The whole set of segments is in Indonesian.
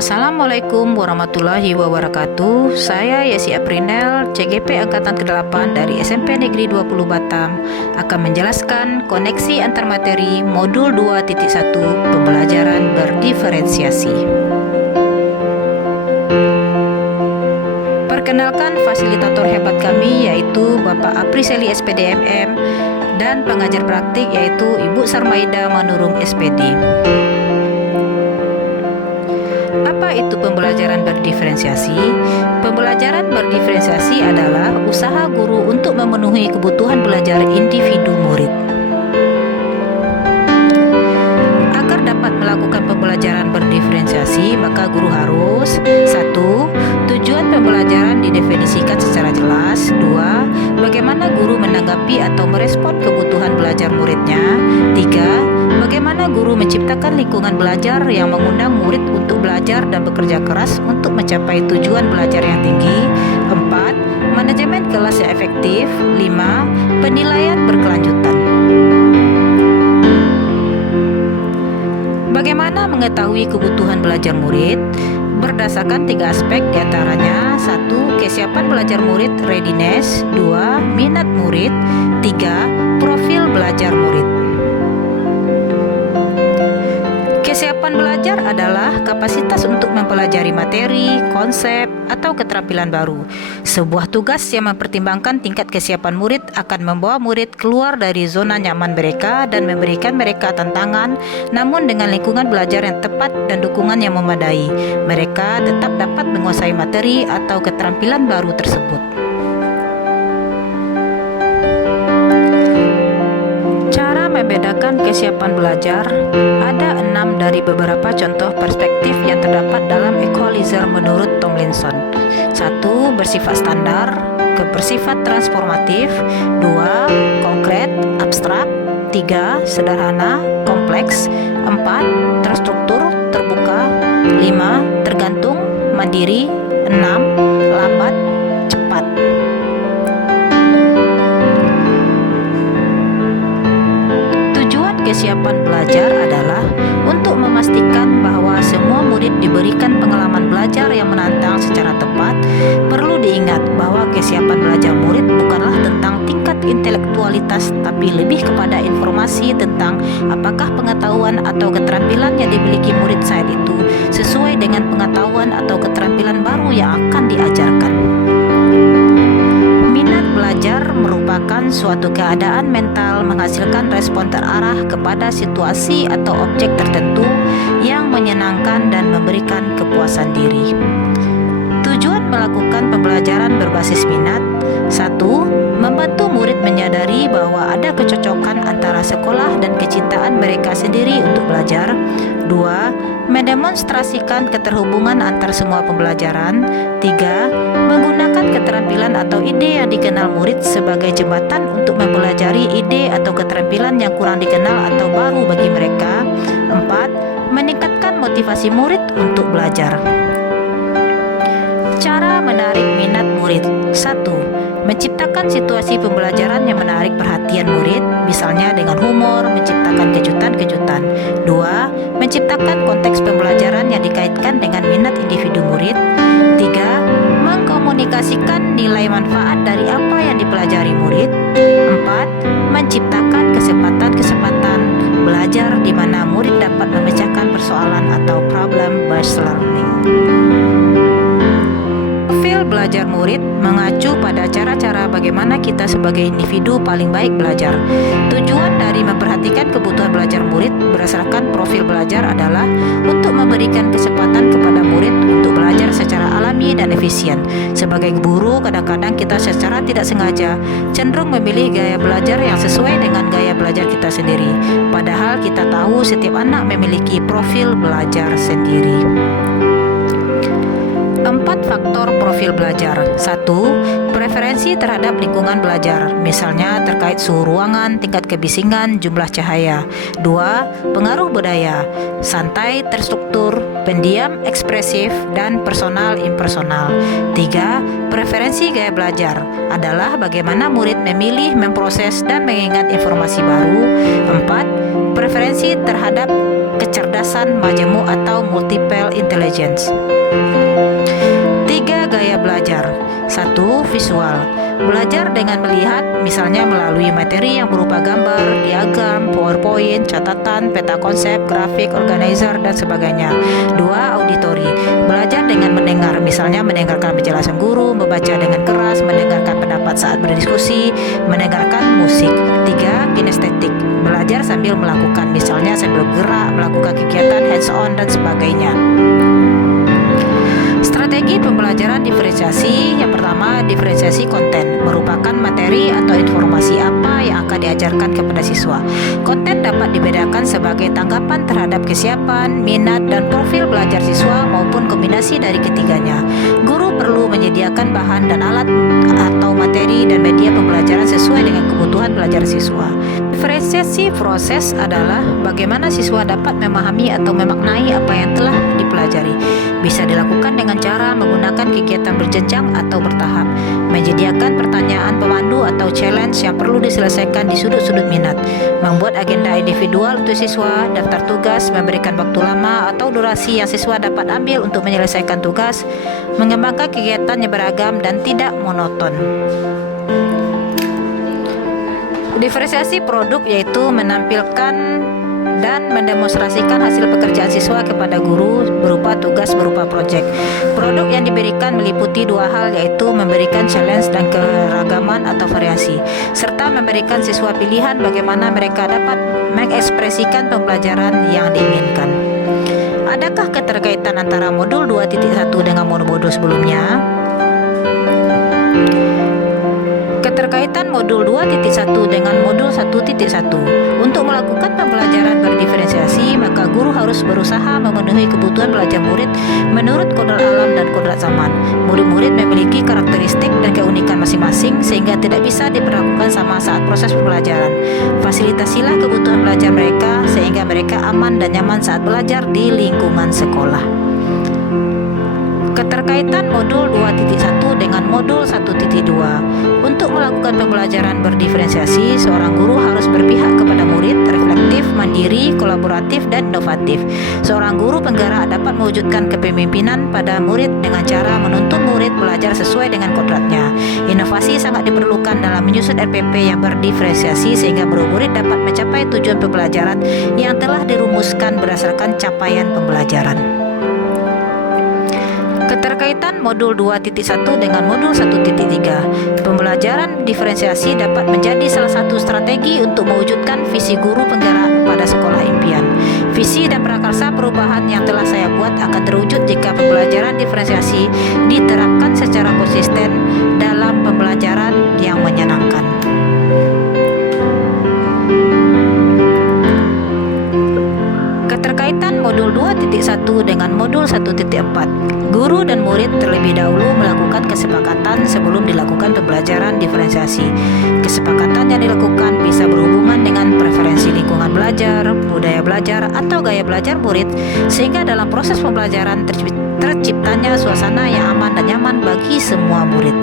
Assalamualaikum warahmatullahi wabarakatuh. Saya Yesi Aprinel, CGP Angkatan ke-8 dari SMP Negeri 20 Batam, akan menjelaskan koneksi antar materi modul 2.1 pembelajaran berdiferensiasi. Perkenalkan fasilitator hebat kami yaitu Bapak Apriseli SPD MM dan pengajar praktik yaitu Ibu Sarmaida Manurung SPD. Apa itu pembelajaran berdiferensiasi? Pembelajaran berdiferensiasi adalah usaha guru untuk memenuhi kebutuhan belajar individu murid. Agar dapat melakukan pembelajaran berdiferensiasi, maka guru harus 1. Tujuan pembelajaran didefinisikan secara jelas. 2. Bagaimana guru menanggapi atau merespon kebutuhan belajar muridnya. 3. Bagaimana guru menciptakan lingkungan belajar yang mengundang murid untuk belajar dan bekerja keras untuk mencapai tujuan belajar yang tinggi. 4. Manajemen kelas yang efektif. 5. Penilaian berkelanjutan. Bagaimana mengetahui kebutuhan belajar murid? Berdasarkan 3 aspek diantaranya 1. Kesiapan belajar murid readiness. 2. Minat murid. 3. Profil belajar murid. Kesiapan belajar adalah kapasitas untuk mempelajari materi, konsep, atau keterampilan baru. Sebuah tugas yang mempertimbangkan tingkat kesiapan murid akan membawa murid keluar dari zona nyaman mereka dan memberikan mereka tantangan, namun dengan lingkungan belajar yang tepat dan dukungan yang memadai. Mereka tetap dapat menguasai materi atau keterampilan baru tersebut. Cara membedakan kesiapan belajar ada 6 dari beberapa contoh perspektif yang terdapat dalam equalizer menurut Tomlinson. 1. Bersifat standar, bersifat transformatif. 2. Konkret, abstrak. 3. Sederhana, kompleks. 4. Terstruktur, terbuka. 5. Tergantung, mandiri. 6. Lambat, cepat. Kesiapan belajar adalah untuk memastikan bahwa semua murid diberikan pengalaman belajar yang menantang secara tepat. Perlu diingat bahwa kesiapan belajar murid bukanlah tentang tingkat intelektualitas, tapi lebih kepada informasi tentang apakah pengetahuan atau keterampilan yang dimiliki murid saat itu sesuai dengan pengetahuan atau keterampilan baru yang akan diajarkan. Belajar merupakan suatu keadaan mental menghasilkan respon terarah kepada situasi atau objek tertentu yang menyenangkan dan memberikan kepuasan diri. Tujuan melakukan pembelajaran berbasis minat. 1. Membantu murid menyadari bahwa ada kecocokan antara sekolah dan kecintaan mereka sendiri untuk belajar. 2. Mendemonstrasikan keterhubungan antar semua pembelajaran. 3. Menggunakan keterampilan atau ide yang dikenal murid sebagai jembatan untuk mempelajari ide atau keterampilan yang kurang dikenal atau baru bagi mereka. 4. Meningkatkan motivasi murid untuk belajar. Cara menarik minat murid. 1. Menciptakan situasi pembelajaran yang menarik perhatian murid, misalnya dengan humor, menciptakan kejutan-kejutan. 2. Menciptakan konteks pembelajaran yang dikaitkan dengan minat individu murid. 3. Mengkomunikasikan nilai manfaat dari apa yang dipelajari murid. 4. Menciptakan kesempatan-kesempatan belajar di mana murid dapat memecahkan persoalan atau problem-based learning. Profil belajar murid mengacu pada cara-cara bagaimana kita sebagai individu paling baik belajar. Tujuan dari memperhatikan kebutuhan belajar murid berdasarkan profil belajar adalah untuk memberikan kesempatan kepada murid untuk belajar secara alami dan efisien. Sebagai guru, kadang-kadang kita secara tidak sengaja cenderung memilih gaya belajar yang sesuai dengan gaya belajar kita sendiri. Padahal kita tahu setiap anak memiliki profil belajar sendiri. 4 faktor profil belajar. 1. Preferensi terhadap lingkungan belajar, misalnya terkait suhu ruangan, tingkat kebisingan, jumlah cahaya. 2. Pengaruh budaya, santai, terstruktur, pendiam, ekspresif, dan personal, impersonal. 3. Preferensi gaya belajar adalah bagaimana murid memilih, memproses, dan mengingat informasi baru. 4. Preferensi terhadap kecerdasan majemuk atau multiple intelligence. 3. Gaya belajar. 1. Visual. Belajar dengan melihat, misalnya melalui materi yang berupa gambar, diagram, PowerPoint, catatan, peta konsep, grafik, organizer, dan sebagainya. 2. Auditory. Belajar dengan mendengar, misalnya mendengarkan penjelasan guru, membaca dengan keras, mendengarkan pendapat saat berdiskusi, mendengarkan musik. 3. Kinestetik. Belajar sambil melakukan, misalnya sambil bergerak, melakukan kegiatan hands-on, dan sebagainya. Strategi pembelajaran diferensiasi. Yang pertama, diferensiasi konten merupakan materi atau informasi apa yang akan diajarkan kepada siswa. Konten dapat dibedakan sebagai tanggapan terhadap kesiapan, minat, dan profil belajar siswa maupun kombinasi dari ketiganya. Guru perlu menyediakan bahan dan alat atau materi dan media pembelajaran sesuai dengan kebutuhan belajar siswa. Diferensiasi proses adalah bagaimana siswa dapat memahami atau memaknai apa yang telah dipelajari. Bisa dilakukan dengan cara menggunakan kegiatan berjenjang atau bertahap, menyediakan pertanyaan pemandu atau challenge yang perlu diselesaikan di sudut-sudut minat, membuat agenda individual untuk siswa, daftar tugas, memberikan waktu lama atau durasi yang siswa dapat ambil untuk menyelesaikan tugas, mengembangkan kegiatan yang beragam dan tidak monoton. Diferensiasi produk yaitu menampilkan dan mendemonstrasikan hasil pekerjaan siswa kepada guru berupa tugas berupa proyek. Produk yang diberikan meliputi dua hal, yaitu memberikan challenge dan keragaman atau variasi, serta memberikan siswa pilihan bagaimana mereka dapat mengekspresikan pembelajaran yang diinginkan. Adakah keterkaitan antara modul 2.1 dengan modul-modul sebelumnya? Keterkaitan modul 2.1 dengan modul 1.1. Untuk melakukan pembelajaran berdiferensiasi, maka guru harus berusaha memenuhi kebutuhan belajar murid menurut kodrat alam dan kodrat zaman. Murid-murid memiliki karakteristik dan keunikan masing-masing sehingga tidak bisa diperlakukan sama saat proses pembelajaran. Fasilitasilah kebutuhan belajar mereka sehingga mereka aman dan nyaman saat belajar di lingkungan sekolah. Keterkaitan modul 2.1 dengan modul 1.2. Untuk melakukan pembelajaran berdiferensiasi, seorang guru harus berpihak kepada murid, reflektif, mandiri, kolaboratif, dan inovatif. Seorang guru penggerak dapat mewujudkan kepemimpinan pada murid dengan cara menuntun murid belajar sesuai dengan kodratnya. Inovasi sangat diperlukan dalam menyusun RPP yang berdiferensiasi sehingga murid dapat mencapai tujuan pembelajaran yang telah dirumuskan berdasarkan capaian pembelajaran. Keterkaitan modul 2.1 dengan modul 1.3. Pembelajaran diferensiasi dapat menjadi salah satu strategi untuk mewujudkan visi guru penggerak pada sekolah impian. Visi dan prakarsa perubahan yang telah saya buat akan terwujud jika pembelajaran diferensiasi diterapkan secara konsisten dalam pembelajaran yang menyenangkan. Keterkaitan modul 2.1 dengan modul 1.4. Guru dan murid terlebih dahulu melakukan kesepakatan sebelum dilakukan pembelajaran diferensiasi. Kesepakatan yang dilakukan bisa berhubungan dengan preferensi lingkungan belajar, budaya belajar, atau gaya belajar murid, sehingga dalam proses pembelajaran terciptanya suasana yang aman dan nyaman bagi semua murid.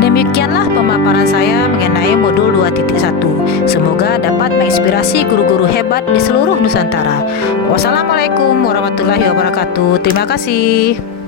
Demikianlah pemaparan saya mengenai modul 2.1. Semoga dapat menginspirasi guru-guru hebat di seluruh Nusantara. Wassalamualaikum warahmatullahi wabarakatuh. Terima kasih.